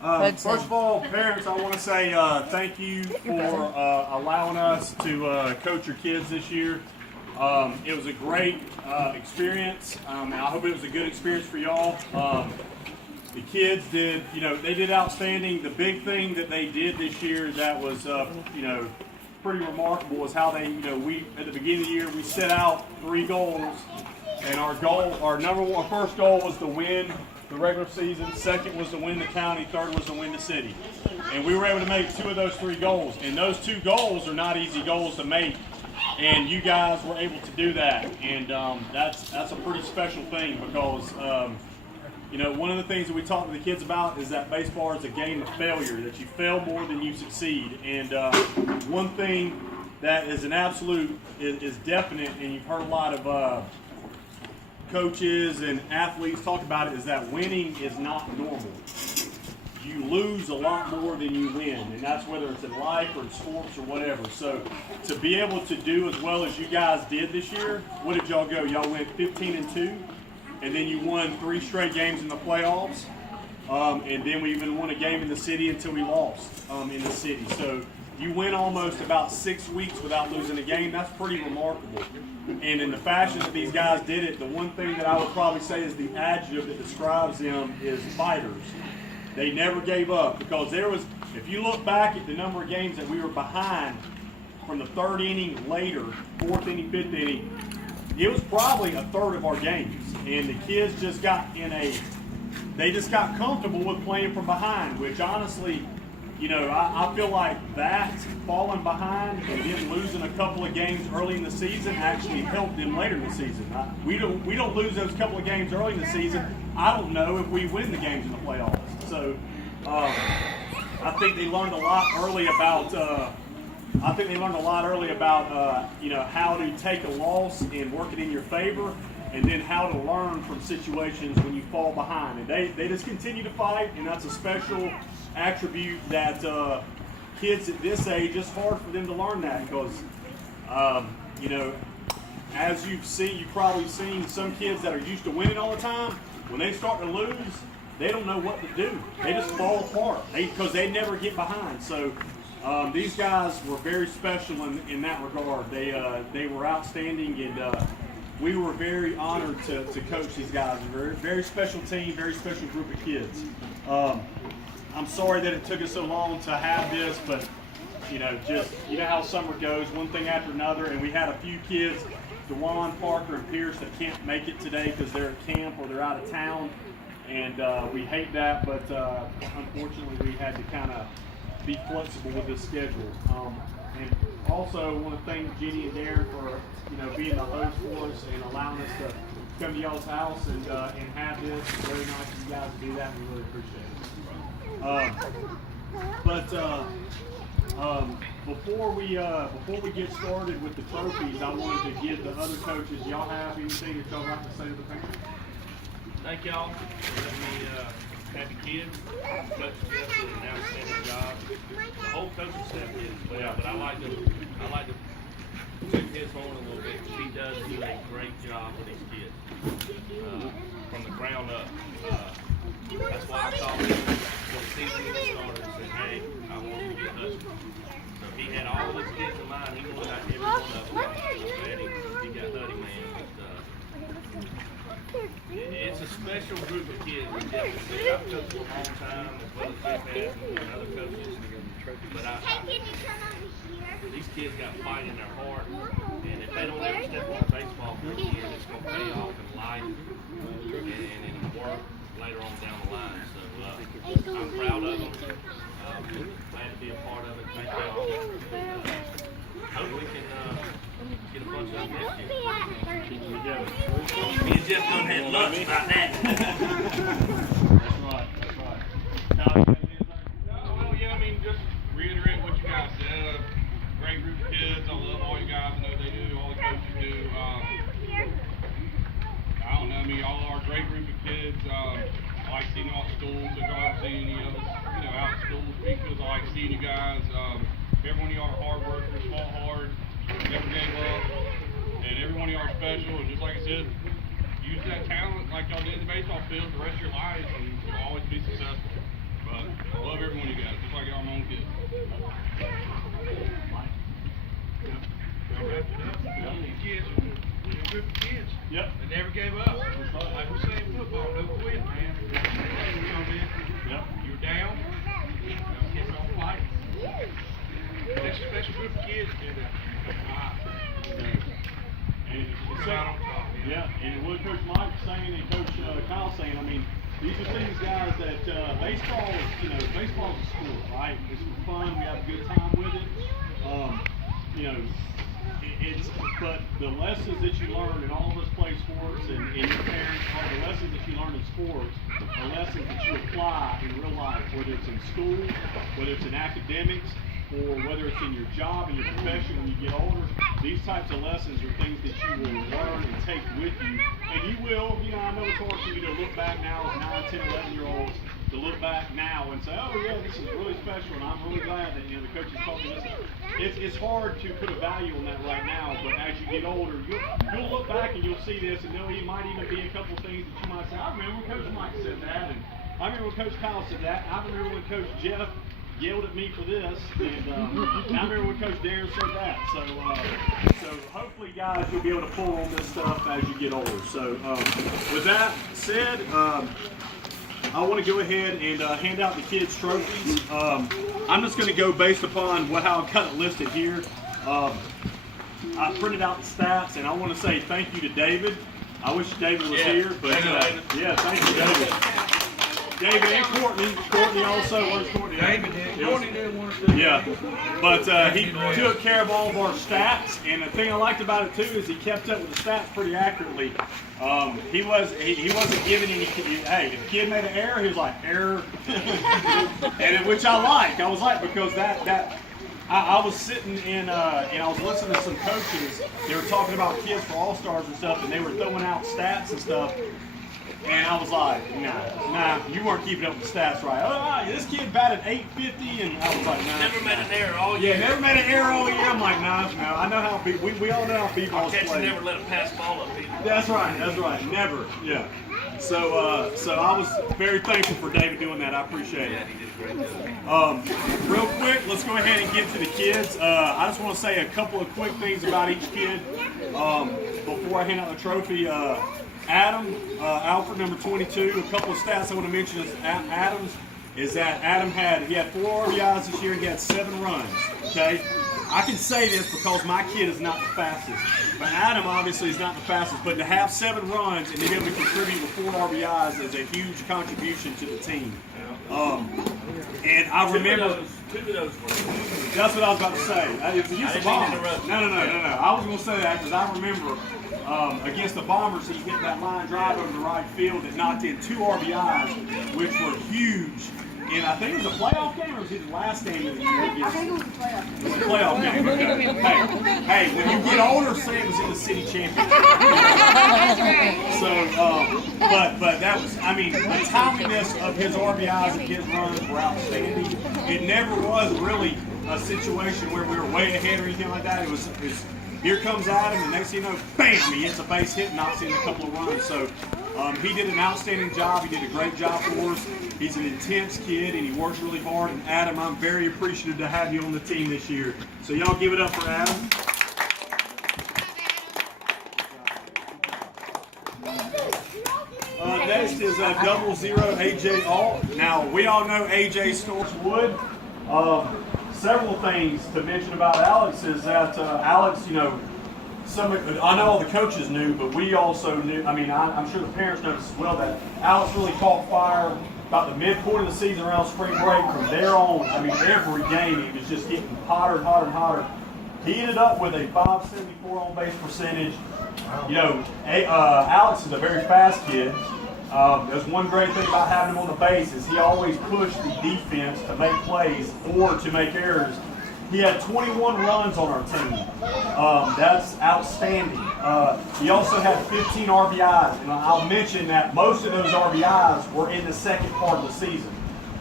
First of all, parents, I want to say thank you for allowing us to coach your kids this year. It was a great experience, and I hope it was a good experience for y'all. The kids did, they did outstanding. The big thing that they did this year that was, pretty remarkable was how they, we at the beginning of the year we set out 3 goals, and our first goal was to win the regular season. Second was to win the county. Third was to win the city. And we were able to make 2 of those 3 goals. And those 2 goals are not easy goals to make. And you guys were able to do that. And that's a pretty special thing because, one of the things that we talk to the kids about is that baseball is a game of failure, that you fail more than you succeed. And one thing that is an absolute, is definite, and you've heard a lot of coaches and athletes talk about it, is that winning is not normal. You lose a lot more than you win, and that's whether it's in life or in sports or whatever. So to be able to do as well as you guys did this year, what did y'all go? Y'all went 15-2, and then you won 3 straight games in the playoffs, and then we even won a game in the city until we lost in the city. So you went almost about 6 weeks without losing a game. That's pretty remarkable. And in the fashion that these guys did it, the one thing that I would probably say is the adjective that describes them is fighters. They never gave up, because if you look back at the number of games that we were behind from the 3rd inning later, 4th inning, 5th inning, it was probably a third of our games. And the kids just got comfortable with playing from behind, which honestly, I feel like that falling behind and then losing a couple of games early in the season actually helped them later in the season. We don't lose those couple of games early in the season. I don't know if we win the games in the playoffs. So I think they learned a lot early about. How to take a loss and work it in your favor, and then how to learn from situations when you fall behind. And they just continue to fight, and that's a special attribute that kids at this age, it's hard for them to learn that because, as you've probably seen some kids that are used to winning all the time, when they start to lose, they don't know what to do. They just fall apart because they never get behind. So these guys were very special in that regard. They were outstanding, and we were very honored to coach these guys. Very, very special team, very special group of kids. I'm sorry that it took us so long to have this, but how summer goes, one thing after another, and we had a few kids, Dewan, Parker, and Pierce, that can't make it today because they're at camp or they're out of town, and we hate that, but unfortunately we had to kind of be flexible with this schedule. And also I want to thank Jenny and Darren for being the host for us and allowing us to come to y'all's house and have this. It's very nice of you guys to do that. We really appreciate it. Before we get started with the trophies, I wanted to give the other coaches, y'all have anything that y'all like to say to the parents? Thank y'all for letting me have the kids. Coach Jeff did an outstanding job. The whole coaching staff did as well, but I like to took his horn a little bit because he does do a great job with his kids from the ground up. That's why I called him when the season started and said, hey, I want you to be a husband. So he had all of his kids in mind. He wanted out every one of them. He got Huddy, man. But, it's a special group of kids. I've coached for a long time, as well as Jeff has and other coaches. But these kids got fight in their heart, and if they don't ever step on a baseball field again, it's going to pay off in life and in work later on down the line. So I'm proud of them. Glad to be a part of it. Thank y'all. Hope we can get a bunch of them next year. Me and Jeff done had lunch about that. That's right. Just reiterate what you guys said. Great group of kids. I love all you guys. I know they do. All the coaches do. Y'all are a great group of kids. I like seeing y'all at school. So y'all have seen out at school because I like seeing you guys. Every one of y'all are hard workers, fought hard, never gave up, and every one of y'all are special. And just like I said, use that talent like y'all did in the baseball field the rest of your lives, and you'll always be successful. But Yep. They never gave up. Like we say in football, no quit, man. You know, man. Yep. You're down. You know, kept on fighting. That's a special group of kids do that. And Come out on top. yeah, and what Coach Mike was saying and Coach Kyle saying, I mean, these are things, guys, that baseball is, baseball is a sport, right? It's fun. We have a good time with it. But the lessons that you learn, and all of us play sports, and your parents, all the lessons that you learn in sports are lessons that you apply in real life, whether it's in school, whether it's in academics, or whether it's in your job and your profession when you get older. These types of lessons are things that you will learn and take with you. And you will, I know it's hard for you to look back now as 9, 10, 11-year-olds, to look back now and say, oh yeah, this is really special, and I'm really glad that the coaches taught me this. It's hard to put a value on that right now, but as you get older, you'll look back and you'll see this, and there might even be a couple things that you might say, I remember when Coach Mike said that, and I remember when Coach Kyle said that, I remember when Coach Jeff yelled at me for this, and I remember when Coach Darren said that. So hopefully, guys, you'll be able to pull on this stuff as you get older. So with that said, I want to go ahead and hand out the kids' trophies. I'm just going to go based upon how I got it listed here. I printed out the stats, and I want to say thank you to David. I wish David was here, but yeah, thank you, David. David and Courtney. Courtney also. Where's Courtney? David did. Courtney did one or two. Yeah, but he took care of all of our stats, and the thing I liked about it too is he kept up with the stats pretty accurately. He wasn't giving any. Hey, if the kid made an error, he was like error, and which I like. I was like, because I was sitting in and I was listening to some coaches. They were talking about kids for All-Stars and stuff, and they were throwing out stats and stuff. And I was like, nah, you weren't keeping up with the stats right. Oh, this kid batted .850, and I was like, nah. Never made an error all year. Yeah, never made an error all year. I'm like, nah, I know how we all know how b-ball's Catcher played. never let a pass ball up either. That's right, never, yeah. So I was very thankful for David doing that. I appreciate it. Yeah, he did a great job. Real quick, let's go ahead and get to the kids. I just want to say a couple of quick things about each kid before I hand out the trophy. Adam, Alfred, number 22. A couple of stats I want to mention is Adam's is that Adam had 4 RBIs this year and he had 7 runs. Okay, I can say this because my kid is not the fastest, but Adam obviously is not the fastest. But to have 7 runs and to be able to contribute with 4 RBIs is a huge contribution to the team. And I remember. 2 of those were. That's what I was about to say. It's against the Bombers. No. I was going to say that because I remember against the Bombers, he hit that line drive over the right field that knocked in 2 RBIs, which were huge. And I think it was a playoff game, or was it the last game of the year? I think it was a playoff. It was a playoff game. Okay. Hey, when you get older, say it was in the city championship. That's right. So, but that was, I mean, the timeliness of his RBIs and his runs were outstanding. It never was really a situation where we were way ahead or anything like that. It was here comes Adam, and next thing you know, bam, he hits a base hit, knocks in a couple of runs. So he did an outstanding job. He did a great job for us. He's an intense kid, and he works really hard. And Adam, I'm very appreciative to have you on the team this year. So y'all give it up for Adam. Next is 00 AJ Alt. Now, we all know AJ Storch Wood. Several things to mention about Alex is that Alex, I know all the coaches knew, but we also knew, I'm sure the parents noticed as well, that Alex really caught fire about the midpoint of the season around spring break. From there on, every game he was just getting hotter and hotter and hotter. He ended up with a .574 on base percentage. Alex is a very fast kid. There's one great thing about having him on the base is he always pushed the defense to make plays or to make errors. He had 21 runs on our team. That's outstanding. He also had 15 RBIs, and I'll mention that most of those RBIs were in the second part of the season.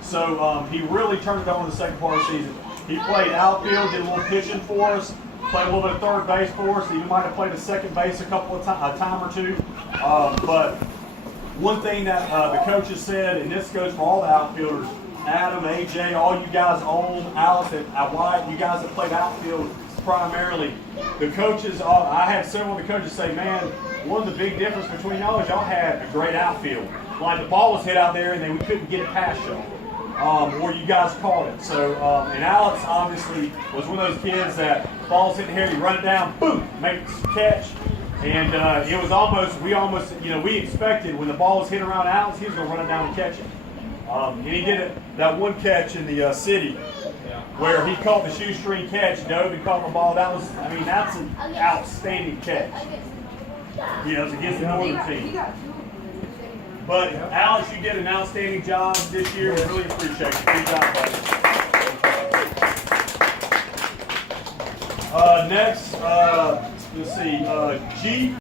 So he really turned it on in the second part of the season. He played outfield, did a little pitching for us, played a little bit of third base for us. He might have played a second base a time or two. But one thing that the coaches said, and this goes for all the outfielders, Adam, AJ, all you guys on, Alice, and White, you guys that played outfield primarily. The coaches, I had several of the coaches say, man, one of the big difference between y'all is y'all had a great outfield. Like the ball was hit out there and then we couldn't get it past y'all. Or you guys caught it. So, and Alex obviously was one of those kids that ball's hitting here, you run it down, boom, makes a catch. And it was almost, we expected when the ball was hit around Alex, he was going to run it down and catch it. And he did it, that one catch in the city where he caught the shoestring catch, dove and caught the ball. That's an outstanding catch. It's against the Northern team. But Alex, you did an outstanding job this year. We really appreciate it. Good job, buddy. Next, let's see, G.